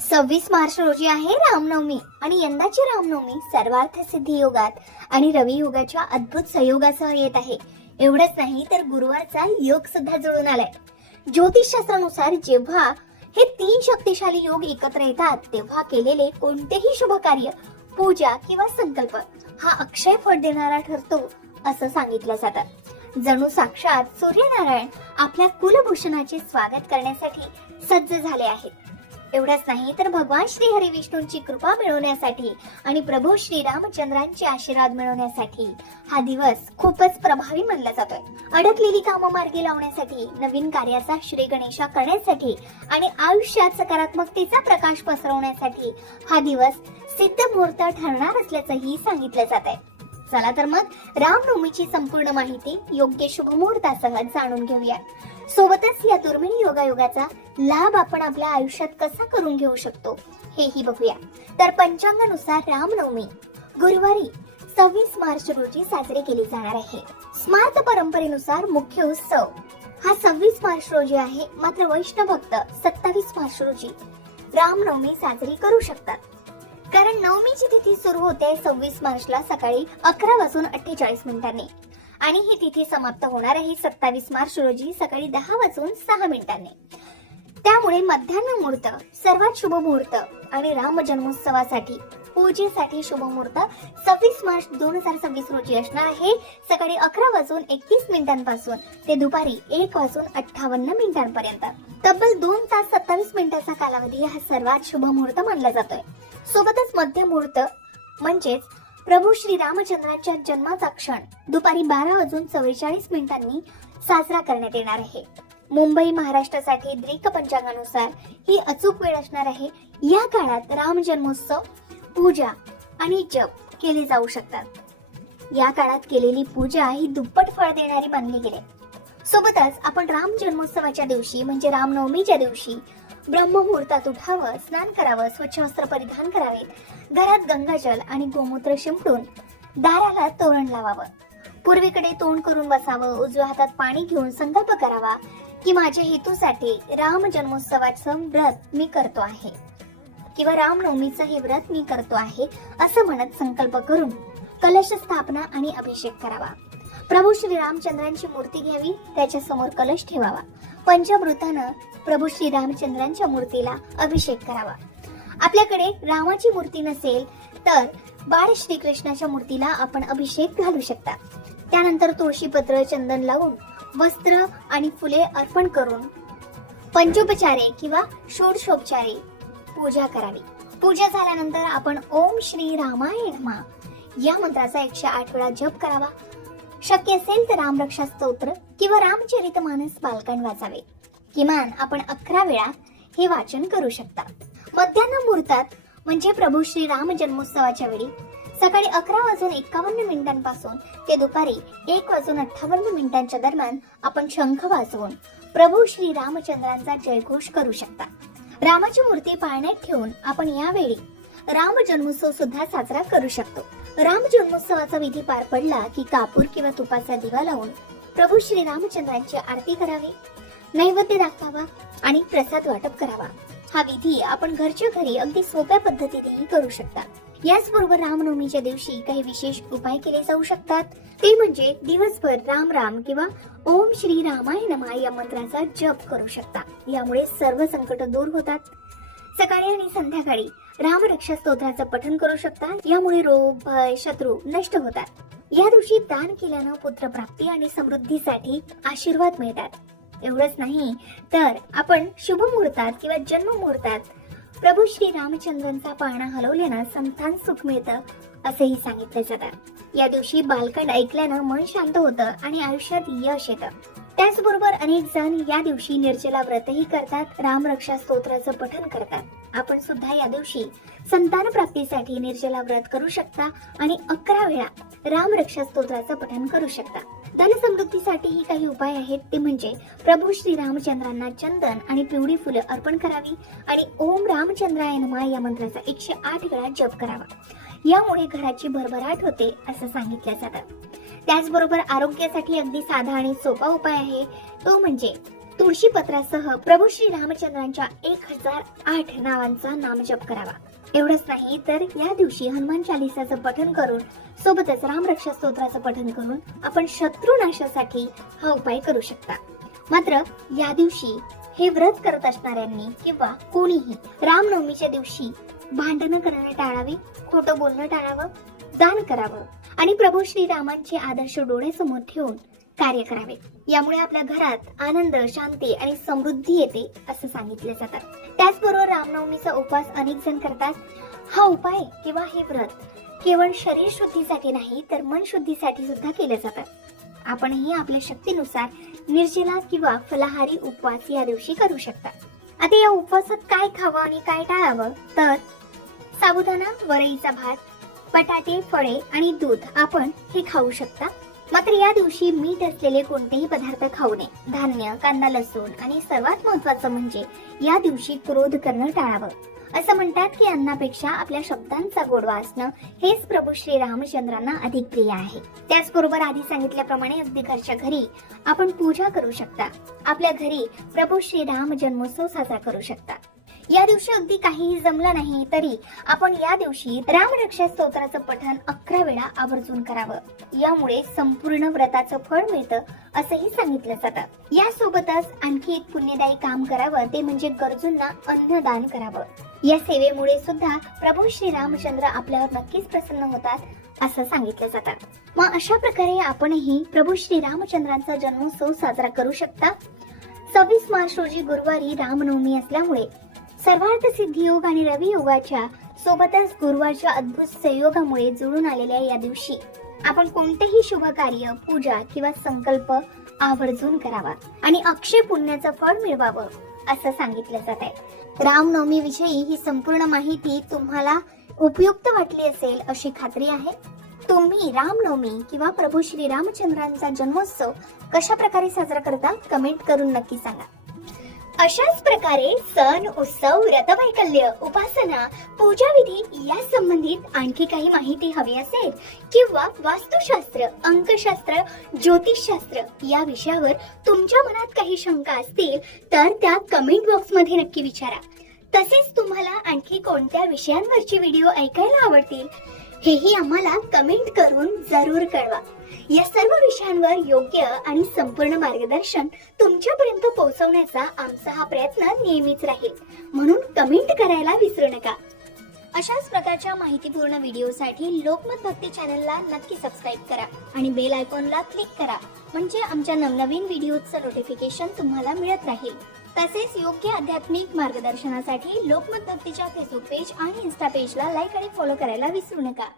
26 मार्च रोजी आहे रामनवमी आणि यंदाची रामनवमी सर्वार्थ सिद्धी योगात आणि रवी योगाच्या अद्भुत संयोगासह येत आहे. एवढंच नाही तर गुरुवारचा योग सुद्धा जुळून आलाय. ज्योतिषशास्त्रानुसार जेव्हा हे 3 शक्तिशाली योग एकत्र येतात तेव्हा केलेले कोणतेही शुभ कार्य, पूजा किंवा संकल्प हा अक्षय फळ देणारा ठरतो असं सांगितलं जातं. जणू साक्षात सूर्यनारायण आपल्या कुलभूषणाचे स्वागत करण्यासाठी सज्ज झाले आहेत. एवढंच नाही तर भगवान श्री हरी विष्णूंची कृपा मिळवण्यासाठी आणि प्रभू श्री रामचंद्रांचे आशीर्वाद मिळवण्यासाठी हा दिवस खूपच प्रभावी मानला जातोय. अडकलेली कामं मार्गी लावण्यासाठी, नवीन कार्याचा श्री गणेशा करण्यासाठी आणि आयुष्यात सकारात्मकतेचा प्रकाश पसरवण्यासाठी हा दिवस सिद्ध मुहूर्त ठरणार असल्याचंही सांगितलं जात आहे. चला तर मग रामनवमीची संपूर्ण माहिती योग्य शुभ मुहूर्तासह जाणून घेऊया. सोबतच या दुर्मिळ योगायोगाचा लाभ आपण आपल्या आयुष्यात कसा करून घेऊ शकतो हेही बघूया. तर पंचांगानुसार रामनवमी गुरुवारी 26 मार्च रोजी साजरी केली जाणार आहे. स्मार्त परंपरेनुसार मुख्य उत्सव हा 26 मार्च रोजी आहे, मात्र वैष्णव भक्त 27 मार्च रोजी रामनवमी साजरी करू शकतात. कारण नवमीची तिथी सुरू होते 26 मार्चला सकाळी 11:48 आणि ही तिथी समाप्त होणार आहे 27 मार्च रोजी सकाळी 10:06. त्यामुळे मध्यान्ह मुहूर्त सर्वात शुभ मुहूर्त आणि राम जन्मोत्सवासाठी पूजेसाठी शुभ मुहूर्त 26 मार्च 2026 रोजी असणार आहे सकाळी 11:31 पासून ते दुपारी 1:58 पर्यंत. तब्बल 2 तास 27 मिनिटाचा कालावधी हा सर्वात शुभ मुहूर्त मानला जातोय. सोबतच मध्य मुहूर्त म्हणजेच प्रभू श्री रामचंद्रांच्या जन्माचा क्षण दुपारी 12:44 साजरा करण्यात येणार आहे. मुंबई महाराष्ट्रासाठी ग्रीक पंचांगानुसार ही अचूक वेळ असणार आहे. या काळात राम जन्मोत्सव, पूजा आणि जप केले जाऊ शकतात. या काळात केलेली पूजा ही दुप्पट फळ देणारी मानली गेली. सोबतच आपण राम जन्मोत्सवाच्या दिवशी म्हणजे रामनवमीच्या दिवशी ब्रह्ममुहूर्तात उठावं, स्नान करावं, स्वच्छ वस्त्र परिधान करावे, घरात गंगाजल आणि गोमूत्र शिंपडून दाराला तोरण लावावं, पूर्वेकडे तोंड करून बसावं, उजव्या हातात पाणी घेऊन संकल्प करावा की माझ्या हेतूसाठी राम जन्मोत्सवाचं व्रत मी करतो आहे किंवा रामनवमीचं हे व्रत मी करतो आहे असं म्हणत संकल्प करून कलश स्थापना आणि अभिषेक करावा. प्रभू श्री रामचंद्रांची मूर्ती घ्यावी, त्याच्या समोर कलश ठेवावा, पंचामृतानं प्रभू श्री रामचंद्रांच्या मूर्तीला अभिषेक करावा. आपल्याकडे रामाची मूर्ती नसेल तर बाळ श्रीकृष्णाच्या मूर्तीला आपण अभिषेक घालू शकता. त्यानंतर तुळशीपत्र, चंदन लावून वस्त्र आणि फुले अर्पण करून पंचोपचारे किंवा षोडशोपचारे पूजा करावी. पूजा झाल्यानंतर आपण ओम श्री रामाय नमः या मंत्राचा 108 वेळा जप करावा. शक्य असेल तर रामरक्षा स्तोत्र किंवा रामचरितमानस बालकांड वाचावे. किमान आपण 11 वेळा हे वाचन करू शकता. मध्यान्ह मुहूर्तात म्हणजे प्रभू श्री राम जन्मोत्सवाच्या वेळी सकाळी 11:51 पासून ते दुपारी 1:58 दरम्यान आपण शंख वाजवून प्रभू श्री रामचंद्रांचा जयघोष करू शकता. रामाची मूर्ती पाळण्यात ठेवून आपण यावेळी राम जन्मोत्सव सुद्धा साजरा करू शकतो. राम जन्मोत्सवाचा विधी पार पडला की कापूर किंवा तुपाचा दिवा लावून प्रभू श्री रामचंद्रांची आरती करावी, नैवेद्य दाखवावा आणि प्रसाद वाटप करावा. हा विधी आपण घरच्या घरी अगदी सोप्या पद्धतीनेही करू शकता. याचबरोबर रामनवमीच्या दिवशी काही विशेष उपाय केले जाऊ शकतात. ते म्हणजे दिवसभर राम राम किंवा ओम श्री रामाय नमः या मंत्राचा जप करू शकता. यामुळे सर्व संकट दूर होतात. सकाळी आणि संध्याकाळी रामरक्षा स्तोत्राचं पठण करू शकता. यामुळे रोग, भय, शत्रू नष्ट होतात. या दिवशी दान केल्यानं पुत्रप्राप्ती आणि समृद्धीसाठी आशीर्वाद मिळतात. एवढंच नाही तर आपण शुभ मुहूर्तात किंवा जन्म मुहूर्तात प्रभू श्री रामचंद्रांचा पाळणा हलवल्यानं संतान सुख मिळतं असेही सांगितले जातं. या दिवशी बालकांड ऐकल्यानं मन शांत होतं आणि आयुष्यात यश येतं. त्याचबरोबर अनेक जण या दिवशी निर्जला व्रतही करतात, रामरक्षा स्तोत्राचं पठण करतात. आपण सुद्धा या दिवशी संतान प्राप्तीसाठी निर्जला व्रत करू शकता आणि 11 वेळा रामरक्षा स्तोत्राचं पठण करू शकता. धन समृद्धीसाठीही काही उपाय आहेत. ते म्हणजे प्रभू श्री रामचंद्रांना चंदन आणि पिवळी फुलं अर्पण करावी आणि ओम रामचंद्राय नमः या मंत्राचा 108 वेळा जप करावा. यामुळे घराची भरभराट होते असं सांगितलं जातं. त्याचबरोबर आरोग्यासाठी अगदी साधा आणि सोपा उपाय आहे तो म्हणजे तुळशी पत्रासह प्रभू श्री रामचंद्रांच्या 1008 नावांचा नामजप करावा. एवढंच नाही तर या दिवशी हनुमान चालिसाचं पठण करून सोबतच रामरक्षा स्तोत्राचं पठण करून आपण शत्रू नाशासाठी हा उपाय करू शकता. मात्र या दिवशी हे व्रत करत असणाऱ्यांनी किंवा कोणीही रामनवमीच्या दिवशी भांडणं करणं टाळावे, खोटं बोलणं टाळावं, दान करावं आणि प्रभू श्रीरामांचे आदर्श डोळ्यासमोर ठेवून कार्य करावे. यामुळे आपल्या घरात आनंद, शांती आणि समृद्धी येते असं सांगितलं जातं. त्याचबरोबर रामनवमीचा उपवास अनेक जण करतात. हा उपाय किंवा हे व्रत केवळ शरीर शुद्धीसाठी नाही तर मन शुद्धीसाठी सुद्धा केलं जातं. आपणही आपल्या शक्तीनुसार निर्जला किंवा फलाहारी उपवास या दिवशी करू शकता. आता या उपवासात काय खावं आणि काय टाळावं तर साबुदाणा, वरईचा भात, बटाटे, फळे आणि दूध आपण हे खाऊ शकता. मात्र या दिवशी मीठ असलेले कोणतेही पदार्थ खाऊ नये. धान्य, कांदा, लसूण आणि सर्वात महत्त्वाचं म्हणजे या दिवशी क्रोध करणं टाळावं. असं म्हणतात की अन्नापेक्षा आपल्या शब्दांचा गोडवा असणं हेच प्रभू श्री रामचंद्रांना अधिक प्रिय आहे. त्याचबरोबर आधी सांगितल्याप्रमाणे अगदी घरच्या घरी आपण पूजा करू शकता. आपल्या घरी प्रभू श्री राम जन्मोत्सव साजरा करू शकता. या दिवशी अगदी काहीही जमलं नाही तरी आपण या दिवशी रामरक्षा स्तोत्राचं पठण 11 वेळा आवर्जून करावं. यामुळे संपूर्ण व्रताचं फळ मिळतं असंही सांगितलं जातं. यासोबतच आणखी एक पुण्यदायी काम करावं ते म्हणजे गरजूंना अन्नदान करावं. या सेवेमुळे सुद्धा प्रभू श्री रामचंद्र आपल्यावर नक्कीच प्रसन्न होतात असं सांगितलं जातं. मग अशा प्रकारे आपणही प्रभू श्री रामचंद्रांचा जन्मोत्सव साजरा करू शकता. 26 मार्च रोजी गुरुवारी रामनवमी असल्यामुळे सर्वार्थ सिद्धी योग आणि रवी योगाच्या सोबतच गुरुवारच्या अद्भुत संयोगामुळे जुळून आलेल्या या दिवशी आपण कोणतेही शुभ कार्य, पूजा किंवा संकल्प आवर्जून करावा आणि अक्षय पुण्याचं फळ मिळवावं असं सांगितलं जात आहे. रामनवमी विषयी ही संपूर्ण माहिती तुम्हाला उपयुक्त वाटली असेल अशी खात्री आहे. तुम्ही रामनवमी किंवा प्रभू श्री रामचंद्रांचा जन्मोत्सव कशा प्रकारे साजरा करता कमेंट करून नक्की सांगा. अशाच प्रकारे सण, उत्सव, व्रतवैकल्य, उपासना, पूजाविधी या संबंधित आणखी काही माहिती हवी असेल किंवा वास्तुशास्त्र, अंकशास्त्र, ज्योतिषशास्त्र या विषयावर तुमच्या मनात काही शंका असतील तर त्या कमेंट बॉक्स मध्ये नक्की विचारा. तसेच तुम्हाला आणखी कोणत्या विषयांवरची व्हिडिओ ऐकायला आवडतील हेही आम्हाला कमेंट करून जरूर कळवा. या सर्व विषयांवर योग्य आणि संपूर्ण मार्गदर्शन तुमच्यापर्यंत पोहोचवण्याचा आमचा हा प्रयत्न नेहमीच राहील, म्हणून कमेंट करायला विसरू नका. अशाच प्रकारच्या माहितीपूर्ण व्हिडिओसाठी लोकमत भक्ती चॅनलला नक्की सबस्क्राईब करा आणि बेल आयकॉनला क्लिक करा, म्हणजे आमच्या नवनवीन व्हिडिओचं नोटिफिकेशन तुम्हाला मिळत राहील. तसेच योग्य आध्यात्मिक मार्गदर्शनासाठी लोकमत भक्तीच्या फेसबुक पेज आणि इन्स्टा पेजला लाईक आणि फॉलो करायला विसरू नका.